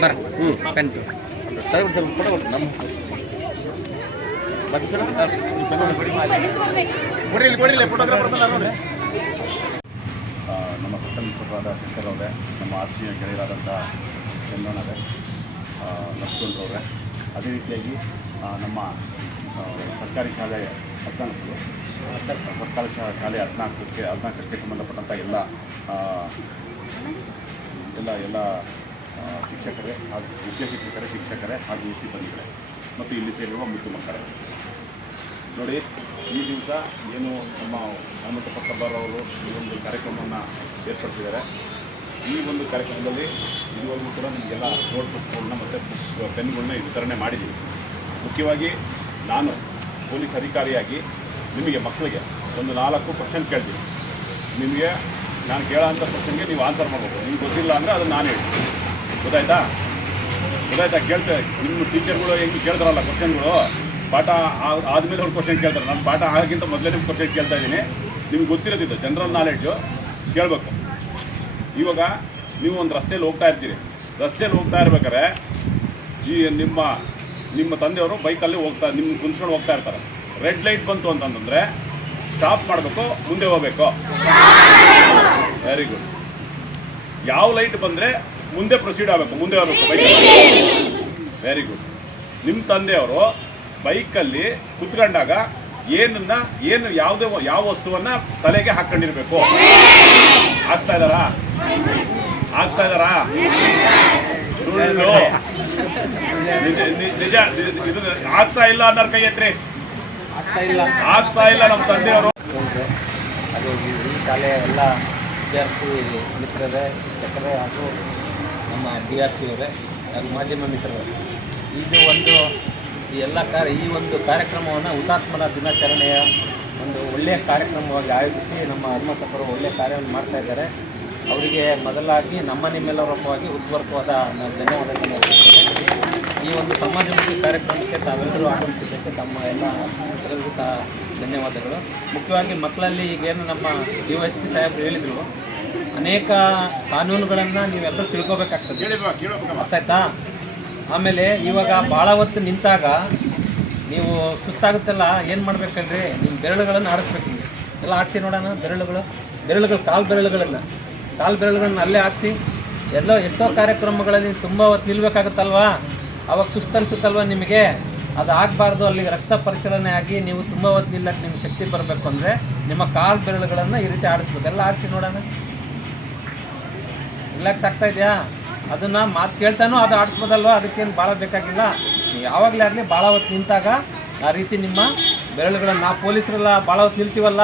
Sir ಹ್ಞೂ pen ಸರಿ ಬಿಡಿ ಸರ್ ಫೋಟೋ ಕೊಟ್ಟು ನಮ್ಮ ಬರ್ತೀವಿ ಸರ್ ಕೊಡಿ ಕೊಡಿಲ್ಲ ಫೋಟೋಗ್ರಾಫರ್ ನೋಡಿ ನಮ್ಮ ಸತ್ತ ಮಿತ್ರರಾದ ಶಂಕರ್ ಅವರೇ ನಮ್ಮ ಆತ್ಮೀಯ ಗೆಳೆಯರಾದಂಥ ಚಂದನವರೇ. ಲಕ್ಷ್ಮಣರವರೇ ಅದೇ ರೀತಿಯಾಗಿ ನಮ್ಮ ಸರ್ಕಾರಿ ಶಾಲೆ ಹದಿನಾಲ್ಕು. ಸರ್ಕಾರಿ ಶಾಲೆ ಹದಿನಾಲ್ಕಕ್ಕೆ ಹದಿನಾಲ್ಕಕ್ಕೆ ಸಂಬಂಧಪಟ್ಟಂಥ ಎಲ್ಲ ಎಲ್ಲ ಎಲ್ಲ ಶಿಕ್ಷಕರೇ, ಹಾಗೂ ಮುಖ್ಯ ಶಿಕ್ಷಕರೇ ಶಿಕ್ಷಕರೇ, ಹಾಗೂ ಸಿಬ್ಬಂದಿಗಳೇ ಮತ್ತು ಇಲ್ಲಿ ಸೇರಿರುವ ಮುಖ್ಯ ಮಕ್ಕಳೇ. ನೋಡಿ, ಈ ದಿವಸ ಏನು ನಮ್ಮ ಹನುಮಂತಪ್ಪ ಕಬ್ಬಾರ್ ಅವರು ಈ ಒಂದು ಕಾರ್ಯಕ್ರಮವನ್ನು ಏರ್ಪಡಿಸಿದ್ದಾರೆ. ಈ ಒಂದು ಕಾರ್ಯಕ್ರಮದಲ್ಲಿ ಇದುವರೆಗೂ ಕೂಡ ನಿಮಗೆಲ್ಲ ನೋಟ್ ಬುಕ್ಗಳನ್ನ ಮತ್ತು ಪೆನ್ಗಳನ್ನ ವಿತರಣೆ ಮಾಡಿದ್ದೀವಿ ಮುಖ್ಯವಾಗಿ ನಾನು ಪೊಲೀಸ್ ಅಧಿಕಾರಿಯಾಗಿ ನಿಮಗೆ ಮಕ್ಕಳಿಗೆ ಒಂದು ನಾಲ್ಕು ಕ್ವಶನ್ ಕೇಳ್ತೀನಿ. ನಿಮಗೆ ನಾನು ಕೇಳೋಂಥ ಕ್ವಶನ್ಗೆ ನೀವು ಆನ್ಸರ್ ಮಾಡಬೇಕು ನಿಮ್ಗೆ ಗೊತ್ತಿಲ್ಲ ಅಂದರೆ ಅದನ್ನು ನಾನು ಹೇಳ್ತೀನಿ. ಗೊತ್ತಾಯ್ತಾ? ಗೊತ್ತಾಯ್ತಾ? ಕೇಳ್ತೇವೆ ನಿಮ್ಮ ಟೀಚರ್ಗಳು ಹೆಂಗೆ ಕೇಳ್ತಾರಲ್ಲ ಕ್ವಶನ್ಗಳು ಪಾಠ ಆದ್ಮೇಲೆ ಅವ್ರು ಕ್ವಶನ್ ಕೇಳ್ತಾರೆ. ನಾನು ಪಾಠ ಆಗೋಕ್ಕಿಂತ ಮೊದಲೇ ನಿಮ್ಮ ಕ್ವಶನ್ ಕೇಳ್ತಾ ಇದ್ದೀನಿ. ನಿಮ್ಗೆ ಗೊತ್ತಿರೋದಿದ್ದು ಜನರಲ್ ನಾಲೆಡ್ಜು ಕೇಳಬೇಕು. ಇವಾಗ ನೀವು ಒಂದು ರಸ್ತೆಯಲ್ಲಿ ಹೋಗ್ತಾ ಇರ್ತೀರಿ. ರಸ್ತೆಯಲ್ಲಿ ಹೋಗ್ತಾ ಇರ್ಬೇಕಾದ್ರೆ ಈ ನಿಮ್ಮ ನಿಮ್ಮ ತಂದೆಯವರು ಬೈಕಲ್ಲಿ ಹೋಗ್ತಾ, ನಿಮ್ಮ ಕುಂಚ್ಕೊಂಡು ಹೋಗ್ತಾ ಇರ್ತಾರೆ. ರೆಡ್ ಲೈಟ್ ಬಂತು ಅಂತಂತಂದರೆ ಸ್ಟಾಪ್ ಮಾಡಬೇಕು, ಮುಂದೆ ಹೋಗ್ಬೇಕು. ವೆರಿ ಗುಡ್ ಯಾವ ಲೈಟ್ ಬಂದರೆ ಮುಂದೆ ಪ್ರೊಸೀಡ್ ಆಗಬೇಕು, ಮುಂದೆ ಹೋಗ್ಬೇಕು, ಬೈಕ್ ವೆರಿ ಗುಡ್ ನಿಮ್ಮ ತಂದೆಯವರು ಬೈಕಲ್ಲಿ ಕುತ್ಕೊಂಡಾಗ ಏನನ್ನ, ಏನು ಯಾವುದೇ, ಯಾವ ವಸ್ತುವನ್ನು ತಲೆಗೆ ಹಾಕ್ಕೊಂಡಿರ್ಬೇಕು ಆಗ್ತಾ ಇದಾರಾ ಆಗ್ತಾ ಇದಾರಾ ನಿಜ- ಇದು ಆಗ್ತಾ ಇಲ್ಲ ಅನ್ನೋರ್ ಕೈ ಎತ್ರಿ. ಆಗ್ತಾ ಇಲ್ಲ. ಆಗ್ತಾ ಇಲ್ಲ ನಮ್ಮ ತಂದೆಯವರು. ಅದು ಈ ಈ ಶಾಲೆಯ ಎಲ್ಲ ವಿದ್ಯಾರ್ಥಿ ಮಿತ್ರರೇ ಶಿಕ್ಷಕರೇ ಹಾಗೂ ನಮ್ಮ ಡಿ ಆರ್ ಸಿ ಅವರೇ ಹಾಗೂ ಮಾಧ್ಯಮ ಮಿತ್ರರೇ. ಇದು ಒಂದು ಈ ಎಲ್ಲ ಕಾರ್ಯ ಈ ಒಂದು ಕಾರ್ಯಕ್ರಮವನ್ನು ಹುತಾತ್ಮರ ದಿನಾಚರಣೆಯ ಒಂದು ಒಳ್ಳೆಯ ಕಾರ್ಯಕ್ರಮವಾಗಿ ಆಯೋಜಿಸಿ ನಮ್ಮ ಹನುಮಂತಪ್ಪರು ಒಳ್ಳೆಯ ಕಾರ್ಯವನ್ನು ಮಾಡ್ತಾ ಇದ್ದಾರೆ. ಅವರಿಗೆ ಮೊದಲಾಗಿ ನಮ್ಮ ನಿಮ್ಮೆಲ್ಲರ ಪರವಾಗಿ ಉತ್ವರ್ಕವಾದ ನಾನು ಧನ್ಯವಾದಗಳನ್ನು ಈ ಒಂದು ಸಮಾಜಮುಖಿ ಕಾರ್ಯಕ್ರಮಕ್ಕೆ ತಾವೆಲ್ಲರೂ ಆಗಮಿಸಿದ್ದಕ್ಕೆ ತಮ್ಮ ಎಲ್ಲ ಎಲ್ಲರಿಗೂ ಸಹ ಧನ್ಯವಾದಗಳು. ಮುಖ್ಯವಾಗಿ ಮಕ್ಕಳಲ್ಲಿ ಈಗೇನು ನಮ್ಮ ವೈ ಎಸ್ ಪಿ ಸಾಹೇಬರು ಹೇಳಿದರು, ಅನೇಕ ಕಾನೂನುಗಳನ್ನು ನೀವೆಲ್ಲರೂ ತಿಳ್ಕೊಬೇಕಾಗ್ತದೆ. ಗೊತ್ತಾಯ್ತಾ? ಆಮೇಲೆ ಇವಾಗ ಭಾಳ ಹೊತ್ತು ನಿಂತಾಗ ನೀವು ಸುಸ್ತಾಗುತ್ತಲ್ಲ, ಏನು ಮಾಡಬೇಕಂದ್ರೆ ನಿಮ್ಮ ಬೆರಳುಗಳನ್ನು ಆಡಿಸ್ಬೇಕು ನೀವು. ಎಲ್ಲ ಆಡಿಸಿ ನೋಡೋಣ ಬೆರಳುಗಳು. ಬೆರಳುಗಳು ಕಾಲು ಬೆರಳುಗಳನ್ನು ಕಾಲು ಬೆರಳುಗಳನ್ನ ಅಲ್ಲೇ ಆಡಿಸಿ ಎಲ್ಲೋ ಎಷ್ಟೋ ಕಾರ್ಯಕ್ರಮಗಳಲ್ಲಿ ತುಂಬ ಹೊತ್ತು ನಿಲ್ಬೇಕಾಗುತ್ತಲ್ವಾ? ಅವಾಗ ಸುಸ್ತರಿಸುತ್ತಲ್ವ ನಿಮಗೆ? ಅದು ಆಗಬಾರ್ದು, ಅಲ್ಲಿಗೆ ರಕ್ತ ಪರಿಚಲನೆ ಆಗಿ ನೀವು ತುಂಬ ಹೊತ್ತು ನಿಲ್ಲಕ್ಕೆ ನಿಮ್ಗೆ ಶಕ್ತಿ ಬರಬೇಕು ಅಂದರೆ ನಿಮ್ಮ ಕಾಲು ಬೆರಳುಗಳನ್ನು ಈ ರೀತಿ ಆಡಿಸ್ಬೇಕು. ಎಲ್ಲ ಆಡಿಸಿ ನೋಡೋಣ. ರಿಲ್ಯಾಕ್ಸ್ ಆಗ್ತಾ ಇದೆಯಾ? ಅದನ್ನು ಮಾತು ಕೇಳ್ತಾನೂ ಅದು ಆಡಿಸ್ಬೋದಲ್ವ? ಅದಕ್ಕೇನು ಭಾಳ ಬೇಕಾಗಿಲ್ಲ. ಯಾವಾಗಲೇ ಆಗಲಿ ಭಾಳ ಹೊತ್ತು ನಿಂತಾಗ ಆ ರೀತಿ ನಿಮ್ಮ ಬೆರಳುಗಳನ್ನು, ನಾವು ಪೊಲೀಸರೆಲ್ಲ ಭಾಳ ಹೊತ್ತು ನಿಲ್ತೀವಲ್ಲ?